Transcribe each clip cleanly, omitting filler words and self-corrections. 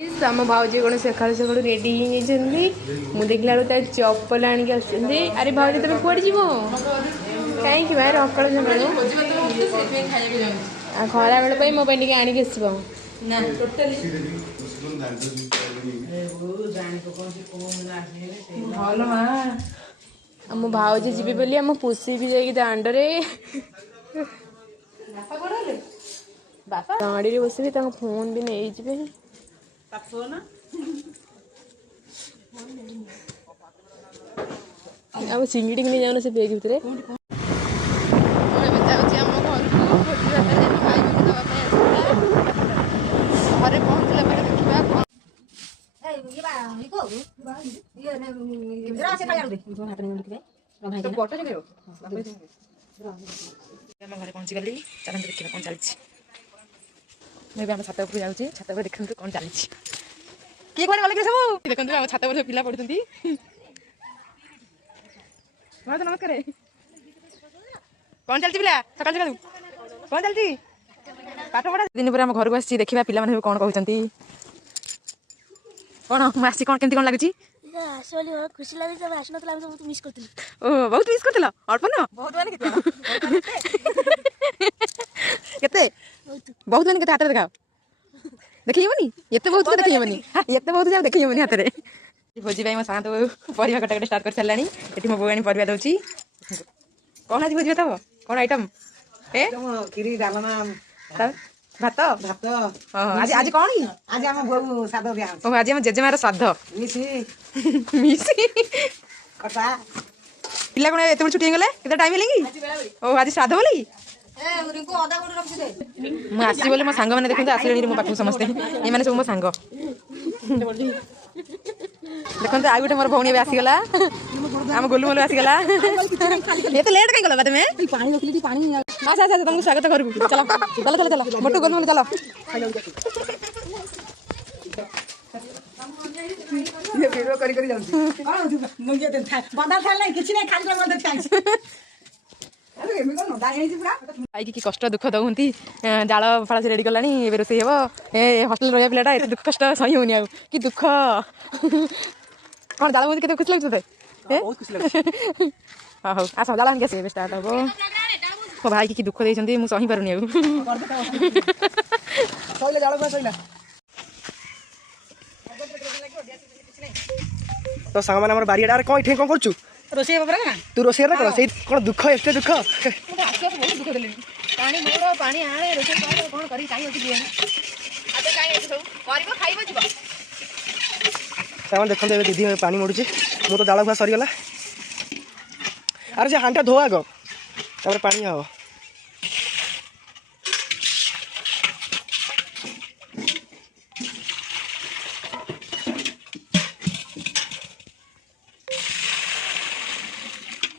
आम भाजी कौन सका सका रेडी मुझे देखला चप्पल आणिक अरे भाज तुम कौटे जीव कहीं बाहर सका सका खरा बेल मो आणिक आम भाजी जी बोली आम पुषी भी जाकि दांडे गाड़ी में बस फोन भी नहीं जी आम चिंगड़ी नहीं जाऊन से बेग भितर घरे पहुँचला घरे पहुँची गली चलते देखा कौन चलती मुझे आम छात जाऊँगी छात देखते कौन चली किए कौन गले सब देखते आम छात सब पिला पढ़ुं नमस्कार कौन चलती पिला सकाल सकाल कौन चलती पाठ पढ़ा दिन पर आम घर को आसी देखा पिला कौन कहते कौन मुझे कौन केमती कौन लगुच खुशी लगे बहुत मिस करती ओ बहुत मिस कर अल्प न बहुत माने केते बहुत माने केते हाथ देखा देखिबनी एते बहुत देखिबनी एते बहुत जा देखिबनी हाथ रे भोजी भाई मो साथ परिवा कटा स्टार्ट कर सारानी एठी मो बोगानी परिवा दउची कौन आज भोजी बताओ कौन आइटम ए खीरी डालना भात भात आज आज कौन आज हम बहु सादा दिया ओ आज हम जेजेमार श्राद्ध मिसी मिसी कटा पिला कोन एते छुट्टी गले केते टाइम हेलेंगी ओ आज श्राद्ध बोली मैं आसी बोले मो सांग मैंने देखते आसले मो पाख समस्ते ये मैंने सब मो सांग देखते आ गए मोर भौणी आसीगला आम गोलू मोलू आसीगला ये तो लेट कहीं गला तुम्हें पानी रखली पानी अच्छा अच्छा तुमको स्वागत घर को चलो चलो चलो चलो मोटू गोलू मोलू चलो ये वीडियो करी करी जाउछी कोन मुंगे ते बंदा थाल नहीं किछि नहीं खाली बंदा थाल अरे एमे कोन दाई हेजी पूरा आई की कष्ट दुख दउंती जाल फाला से रेडी करलानी एबे रोसे हेबो ए हॉस्टल रोया प्लेटा एते दुख कष्ट सही होनी आ कि दुख कोन जाल मुझे केते खुश लागछ ते बहुत खुशी लागछ हां हां आ सब जाल आन के से स्टार्ट हो ओ भाई की दुख देछंती मु सही पारुनी आ सइला जाल को सइला तो सांग माने हमर बारी आडा कोइ ठे कोन करछु रोसे बाबा तू रोसे रे कर से कोन दुख एते दुख बहुत दुख देले पानी मोर पानी आणे रोसे कोन करी काई होती दिए आते काई होती सब करबो खाइबो जिबो सामान देखते ए दीदी पानी मोड़ुची मु तो जाल खुआ सरीगला अरे से हांटा धो आग तापर पानी आओ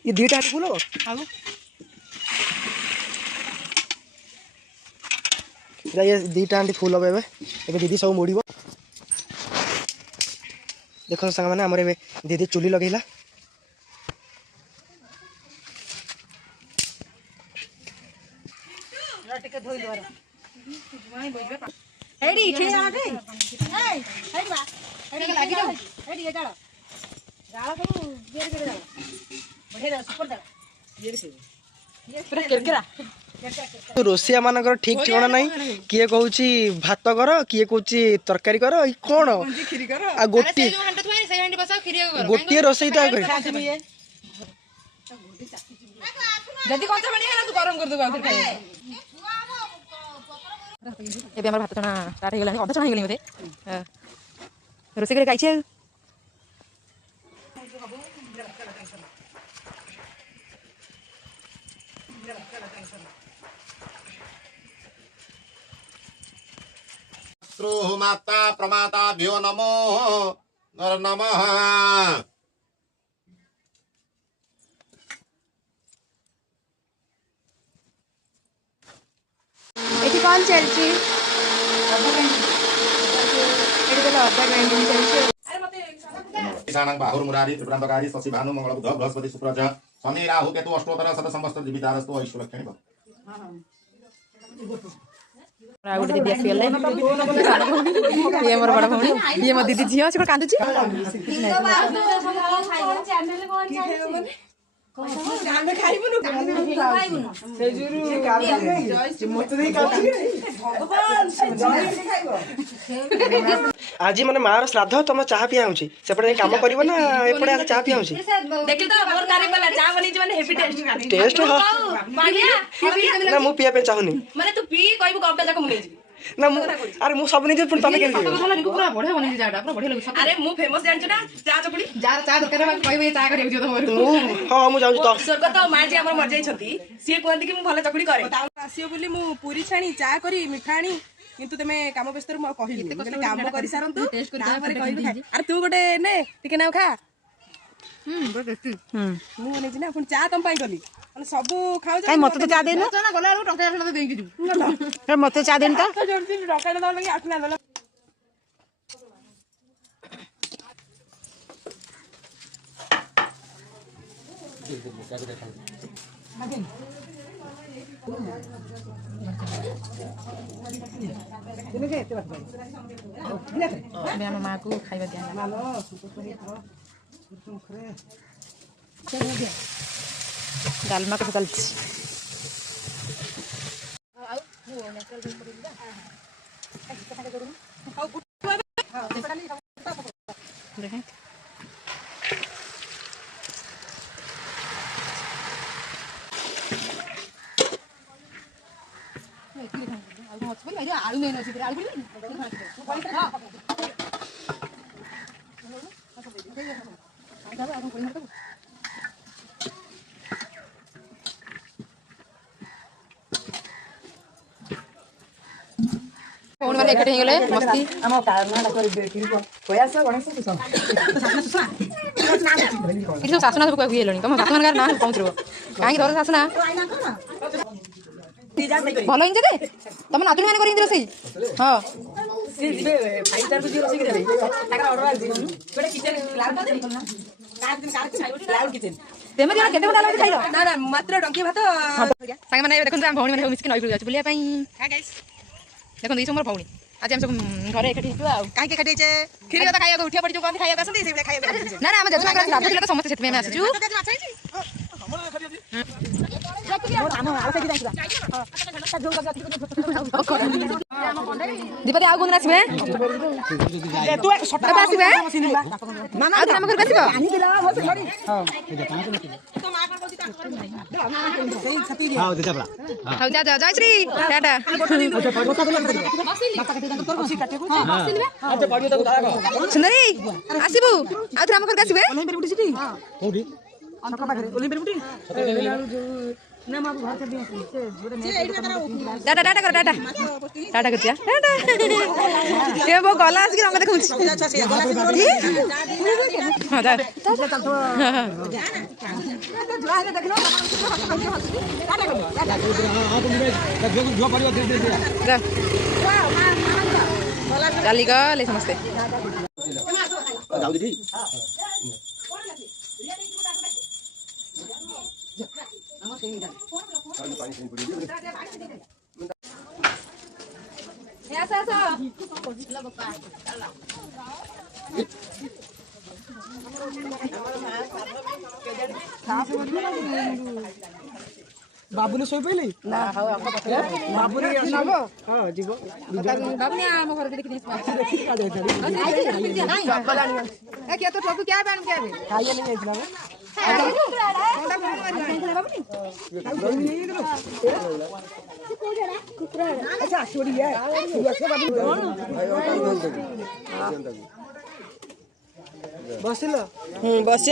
ये दीटा फूल हो ये दीटा आंटी फूल हम ए दीदी सब मोड़ देख सांग मैंने आम दीदी चुली लगेला रोसिया मानकर ठीक ठिकाना नहीं किए कहूँ भात कर किए कहूँ तरकारी कर कौन गोटे रोसई तो भात छणा स्टार्ट हो गला अधा छणा हो गली रोसे करे खाई माता प्रमाता भ्यो नमो नर नमः एठी कौन चलची ईशानंग बाहुर मुरारी त्रिपुरांतकारी शशि भानु मंगल बुध बृहस्पति शुक्र शनि राहु केतु अष्टोत्तर शत संवत्सर जीवितारस्तु ऐश्वर्यक्षणी गोटे दीदी आसीगले ये मोर बड़ भौणी ये मो दीदी झील से कांदुची आज माने मार श्राद्ध तुम चाह पिया होची सेपटे काम करबो ना एपटे चाह पिया होची देखि तो मोर कारी वाला चा बनी जे माने हेवी टेस्ट टेस्ट हो ना मु पिया पे चाहुनी माने तू पी कहबो कपटा जाक मुने जी ना मु अरे मु सब नहीं पुन तमे के पूरा बढ़िया बनी जाडा पूरा बढ़िया लगे अरे मु फेमस जानछु ना चा चकुड़ी जार चा दरकार कहबे चा करियो जो तमर हां मु जाउ तो स्वर्गत मां जी हमर मर जाई छथि से कहंती कि मु भले चकुड़ी करे आसियो बोली मु पूरी छाणी चा करी मिठाणी किंतु तमे काम व्यस्त मु कहिली काम करि सारंतु तापर कहबी अरे तू गोटे ने टिके नाउ खा बहुत टेस्टी मु ने जिना पुन चा तम पाई गली माने सब खाउ काई मत तो चा देनु ना गला टंका आठना तो देंगी तू मत चा देन त जोरसी टंका दला लगी आठना दला मैं मामा को खाइबा दिया डालमा के चलती देखें आलू नहीं नसी आलू कौन माने एकटे गले मस्ती हम कारणा कर बेटी प्रयास गणेश किसान इठो सासना सब कहू गेलनी तुम सासना का नाम पहुंचरो काहे धर सासना भलो इंजे दे तुम नातुनी माने करिंद्र सही हां से जिबे 5 बजे रोसे के देबे ताकर ऑर्डर आ दिनु बेटा किचन क्लाउड दे ना कार क्लाउड किचन तेमे जण केते डाला खाइलो ना ना मात्र डंकी भात संग माने देखन हम भौणी माने मिसकी नई पड़ी जाछ बुलिया पई हां गाइस देखन ई समर भौणी आज हम सब घरे एकठी छु आ काहे के खटे छे खीर भात खाइया उठिया पड़ी जो कोन खाइया कसंती से खाइया ना ना हम जसना कर लाभ तो समस्त सेत में आछू दीपति आगो न आसीबे तू सटा आसीबे मामा आ हम घर आसीबो पानी दिला मो से खड़ी हां तो मां कर बोलती हां दे जा हां जा जा जय श्री टाटा सुंदरी आसीबू आ हम घर आसीबे कोठी छका पाखरे ओलिम्पिक बुटी ना मा घर के दिया से एइटा करा टाटा टाटा कर टाटा टाटा कर दिया टाटा ये वो गला आसी रंग देखौ हां जा चली गले समस्ते बाबुनी सोई पइले ना बाबुनी आसबो हां जीवो बाबुनी हम घर देखि देखि का जाय ए क्या तो टोपी क्या पहन के आबे खाइए नहीं आइला अच्छा छोड़ी है बसिलो बस